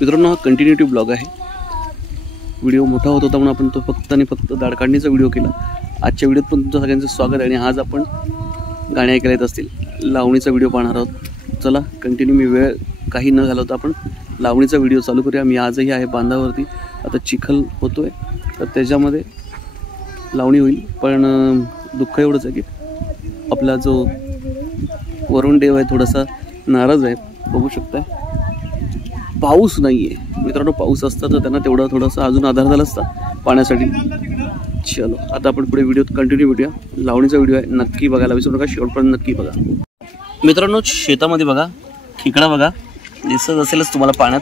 मित्रांनो, हा continuity blog आहे. व्हिडिओ मोठा होत होता म्हणून आपण तो फक्त आणि फक्त दाढ काढणीचा व्हिडिओ केला. आजच्या व्हिडिओत पण तुमचं सगळ्यांचं स्वागत आहे. आणि आज आपण गाणे ऐकायला येत असतील लावणीचा व्हिडिओ पाहणार आहोत. चला कंटिन्यू, मी वेळ काही न घालवता आपण लावणीचा व्हिडिओ चालू करूया. मी आजही आहे बांधावरती. आता चिखल होतोय तर त्याच्यामध्ये लावणी होईल. पण दुःख एवढंच आहे की आपला जो वरुण देव आहे थोडासा नाराज आहे. बघू शकताय पाऊस नाही आहे मित्रांनो. पाऊस असता तर त्यांना तेवढा थोडासा अजून आधार झाला असता पाण्यासाठी. चलो आता आपण पुढे व्हिडिओत कंटिन्यू भेटूया. लावणीचा व्हिडिओ आहे, नक्की बघायला विसरू नका. शेवटपर्यंत नक्की बघा. मित्रांनो, शेतामध्ये बघा खेकडा बघा दिसत असेलच तुम्हाला.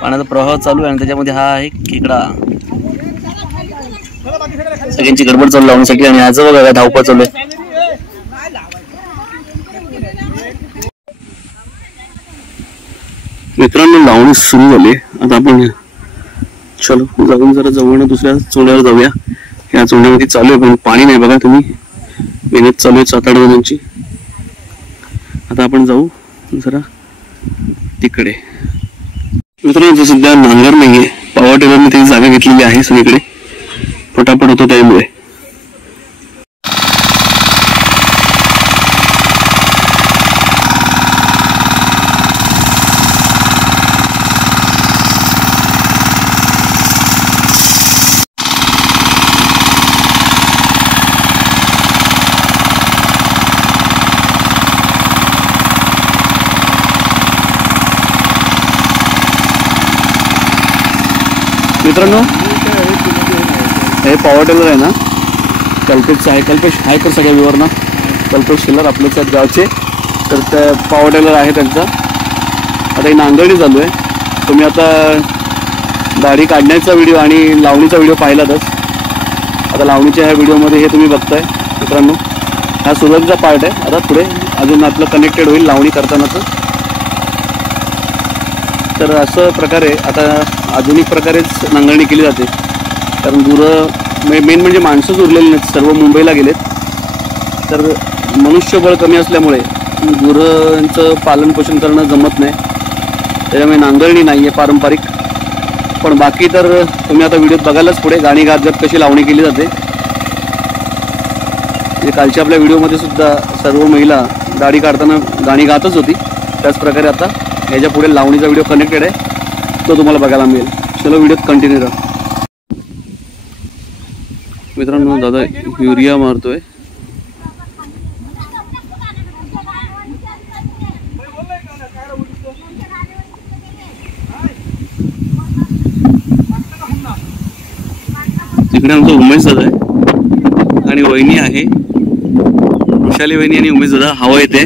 पाण्याचा प्रवाह चालू आहे आणि त्याच्यामध्ये हा आहे खेकडा. सगळ्यांची गडबड चालू लावण्यासाठी. आणि आज बघा धावपळ चालू आहे. मित्रांनो, लावणी सुरू झाली. आता आपण चलो जाऊन जरा जवळ दुसऱ्या चोंड्यावर जाऊया. या चोंड्यामध्ये चालू आहे पण पाणी नाही बघा. तुम्ही मेहनत चालू आहे 7-8 जणांची. आता आपण जाऊ जरा तिकडे. मित्रांनो, सध्या नांगर नाहीये. पॉवर टेलरने ती जागा घेतलेली आहे सगळीकडे. पटापट होतो त्यामुळे. मित्रांनो, हे पॉवर टेलर आहे ना, कल्पेशचं आहे. कल्पेश आहे कर सगळ्या व्ह्यूवर ना. कल्पेश टेलर आपल्याच गावचे. तर त्या पॉवर टेलर आहे त्यांचा. आता ही नांगरणी चालू आहे. तुम्ही आता दाढी काढण्याचा व्हिडिओ आणि लावणीचा व्हिडिओ पाहिलातच. आता लावणीच्या ह्या व्हिडिओमध्ये हे तुम्ही बघताय मित्रांनो, हा सुरुवातीचा पार्ट आहे. आता पुढे अजून आपलं कनेक्टेड होईल लावणी करतानाच. तर असं प्रकारे आता आधुनिक प्रकारेच नांगरणी केली जाते. कारण गुरं मेन म्हणजे माणसंच उरलेली नाहीत, सर्व मुंबईला गेलेत. तर मनुष्यबळ कमी असल्यामुळे गुरांचं पालनपोषण करणं जमत नाही. त्याच्यामुळे नांगरणी नाही आहे पारंपरिक. पण बाकी तर तुम्ही आता व्हिडिओत बघायलाच पुढे गाणी गात गात कशी लावणी केली जाते. म्हणजे कालच्या आपल्या व्हिडिओमध्ये सुद्धा सर्व महिला दाढी काढताना गाणी गातच होती. त्याचप्रकारे आता ह्याच्या पुढे लावणीचा व्हिडिओ कनेक्टेड आहे, तो तुम्हाला बघायला मिळेल. चलो व्हिडिओत कंटिन्यू राहा. मित्रांनो, दादा युरिया मारतोय. तिकडे आमचा उमेश दादा आहे आणि वहिनी आहे. वृषाली वहिनी आणि उमेश दादा. हवा येते.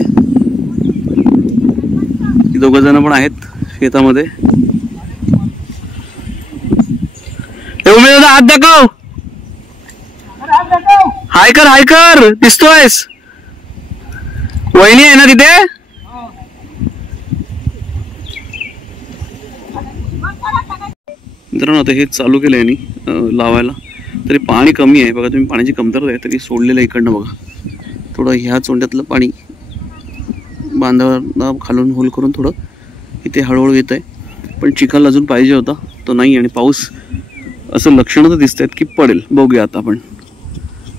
दोघ जण पण आहेत शेतामध्ये. उमेश दादा हात दाखव. हाय कर दिसतोयस. वहिनी आहे ना तिथे. मित्रांनो, आता हे चालू केलंय आणि लावायला. तरी पाणी कमी आहे बघा. तुम्ही पाण्याची कमतरता आहे तरी सोडलेलं इकडनं बघा. थोडं ह्या चोंड्यातलं पाणी बांधावरला खालून होल करून थोडं इथे हळूहळू येत आहे. पण चिखल अजून पाहिजे होता, तो नाही. आणि पाऊस असं लक्षणं तर दिसत आहेत की पडेल. बघूया आता आपण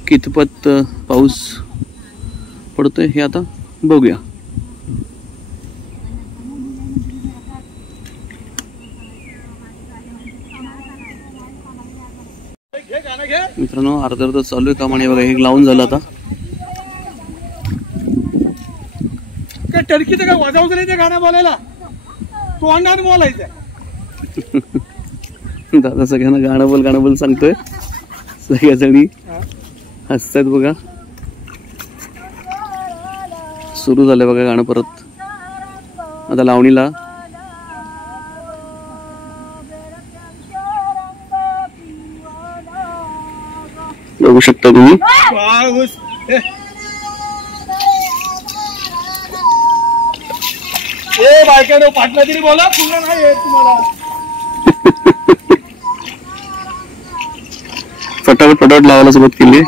कितपत पाऊस पडतोय हे आता बघूया. मित्रांनो, अर्धा चालू आहे काम. आणि बघा हे लावून झालं आता. टर्कीचं काय वाजवचं नाही ते गाणं बोलायला. तोंडाने बोलायचं. दादा सगळ्यांना गाणं बोल सांगतोय. सगळ्याजणी हसतायत बघा. सुरू झालंय बघा गाणं परत. आता लावणीला बघू शकता तुम्ही. बायकांनो पाटला तरी बोला. पुन्हा नाही येत तुम्हाला. फटाफट लावायला सुरुवात केली.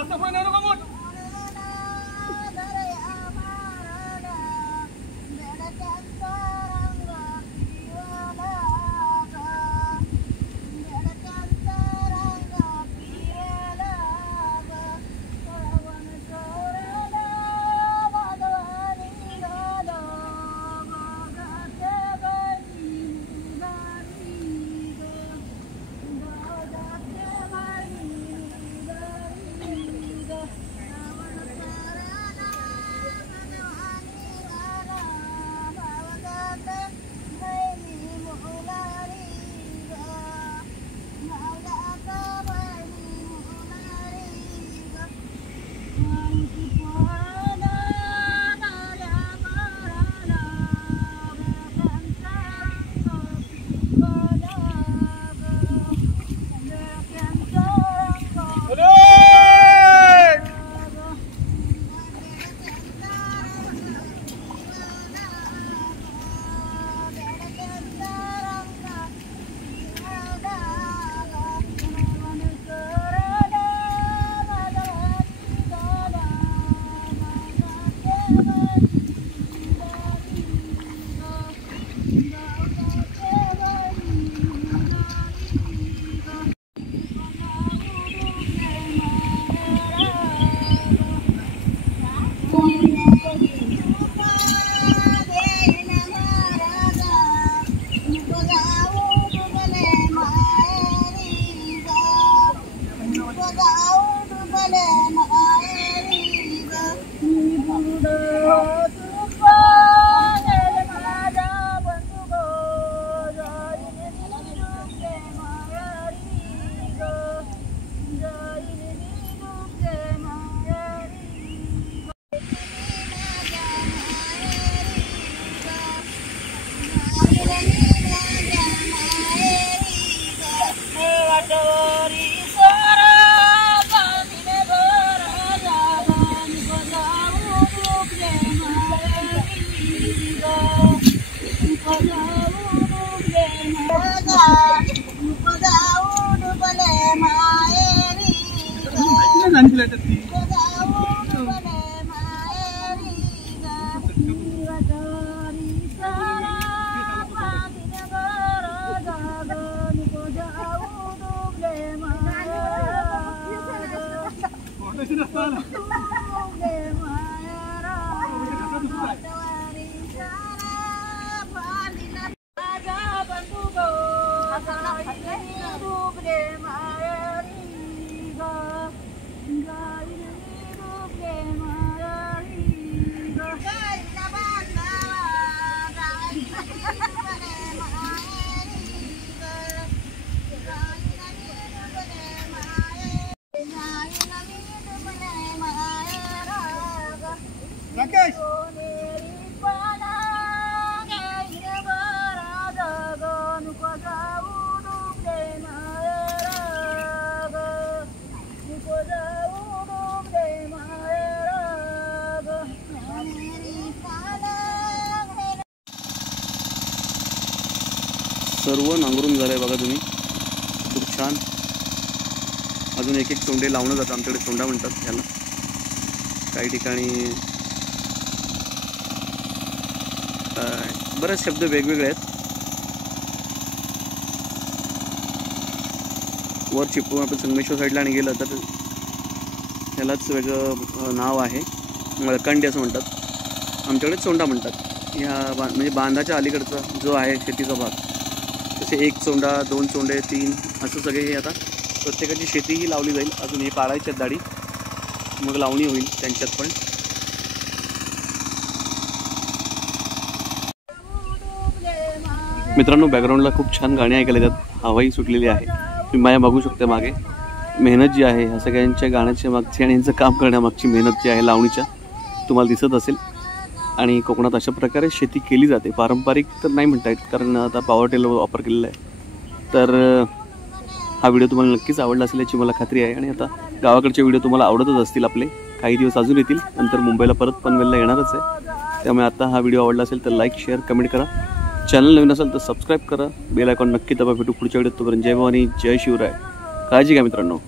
जास्त पुढे नेऊ नको मूठ. राकेश सर्व नांगरून झालंय बघा तुम्ही, खूप छान. अजून एक एक चोंडे लावणं जातं, आमच्याकडे चोंडा म्हणतात त्याला. काही ठिकाणी बरेच शब्द वेगवेगळे आहेत. वर चिपळूण आपण संगमेश्वर साईडला आणि गेलं तर ह्यालाच वेगळं नाव आहे, मळकांडी असं म्हणतात. आमच्याकडे चोंडा म्हणतात. ह्या म्हणजे बांधाच्या अलीकडचा जो आहे शेतीचा भाग, तसे एक चोंडा, दोन चोंडे, तीन असं सगळे हे आता प्रत्येकाची शेतीही लावली जाईल. अजून हे काढायच्यात दाढी, मग लावणी होईल त्यांच्यात पण. मित्रांनो, बॅकग्राऊंडला खूप छान गाणी ऐकायला येतात. हवाई सुटलेली आहे, तुम्ही माझ्या बघू शकता. मागे मेहनत जी आहे ह्या सगळ्यांच्या गाण्याच्या मागची आणि यांचं काम करण्यामागची मेहनत जी आहे लावणीच्या, तुम्हाला दिसत असेल. आणि कोकणात अशा प्रकारे शेती केली जाते. पारंपरिक तर नाही म्हणता येत, कारण आता पॉवर टेलर वापर केलेला आहे. तर हा व्हिडिओ तुम्हाला नक्कीच आवडला असेल याची मला खात्री आहे. आणि आता गावाकडचे व्हिडिओ तुम्हाला आवडतच असतील आपले. काही दिवस अजून येतील, नंतर मुंबईला परत पनवेलला येणारच आहे. त्यामुळे आता हा व्हिडिओ आवडला असेल तर लाईक, शेअर, कमेंट करा. चॅनल नवीन असेल तर सबस्क्राईब करा. बेल आयकॉन नक्की दाबा. भेटू पुढच्या व्हिडिओत. तोपर्यंत जय भवानी, जय शिवराय. काळजी घ्या मित्रांनो.